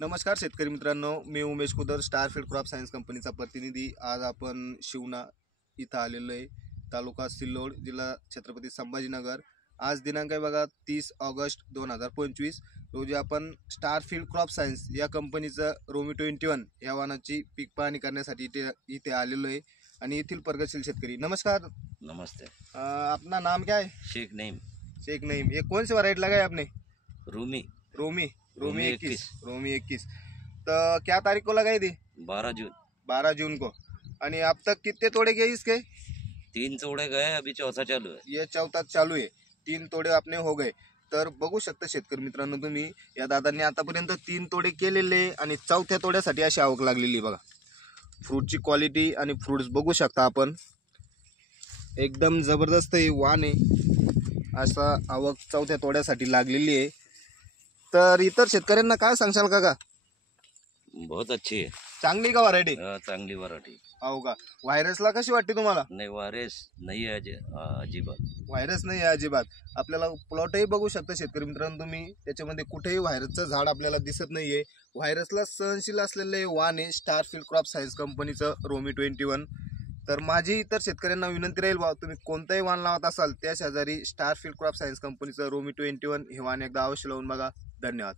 नमस्कार शेतकरी मित्रांनो, मी उमेश कुदर, स्टारफील्ड क्रॉप सायन्स कंपनीचा प्रतिनिधी। आज आपण शिवना इथं आलेलो आहे, तालुका सिल्लोड, जिल्हा छत्रपती संभाजीनगर। आज दिनांक आहे बघा 30 ऑगस्ट 2025 रोजी आपण स्टारफील्ड क्रॉप सायन्स या कंपनीचं रोमी 21 या वाहनाची पीक पाहणी करण्यासाठी इथे आलेलो आहे। आणि येथील प्रगतशील शेतकरी, नमस्कार। नमस्ते। अपना नाम क्या है? शेख नईम। शेख नईम। ये कौन सी वैरायटी लगाई आपने? Rumi Romney Romney 21। रोमी 21 तो क्या तारीख को लगाई थी? 12 जून। 12 जून को। आणि अब तक कितने तोड़े गए इसके? 3 तोड़े गए, अभी चौथा चालू है। ये चौथा चालू आहे, 3 तोडे आपने हो गए। तर बघू शकता शेतकरी मित्रांनो, तुम्ही या दादांनी आतापर्यंत 3 तोडे केलेले आणि चौथ्या तोड्यासाठी अशी आवक लागलेली बघा। फ्रूटची क्वालिटी आणि फ्रूट्स बघू शकता आपण, एकदम जबरदस्त ही वाण आहे। असा आवक चौथ्या तोड्यासाठी लागलेली आहे। तर इतर शेतकऱ्यांना काय सांगशाल का? बहुत अच्छी है। चांगली का व्हरायटी? चांगली वराठी। हो का? व्हायरसला कशी वाटते तुम्हाला? नाही, वारेस नाही आहे अजिबात। व्हायरस नाही आहे अजिबात। आपल्याला प्लॉटही बघू शकता शेतकरी मित्रांनो तुम्ही, त्याच्यामध्ये कुठेही व्हायरसचं झाड आपल्याला दिसत नाहीये। व्हायरसला सहनशील असलेले वाण आहे स्टारफील्ड क्रॉप सायन्स कंपनीचं रोमी 21। तर माझी इतर शेतकऱ्यांना विनंती राहील बा, तुम्ही कोणताही वाण लावत असाल त्या शेजारी स्टारफील्ड क्रॉप सायन्स कंपनीचं रोमी 21 हे वाण एकदा अवश्य लावून बघा। धन्यवाद।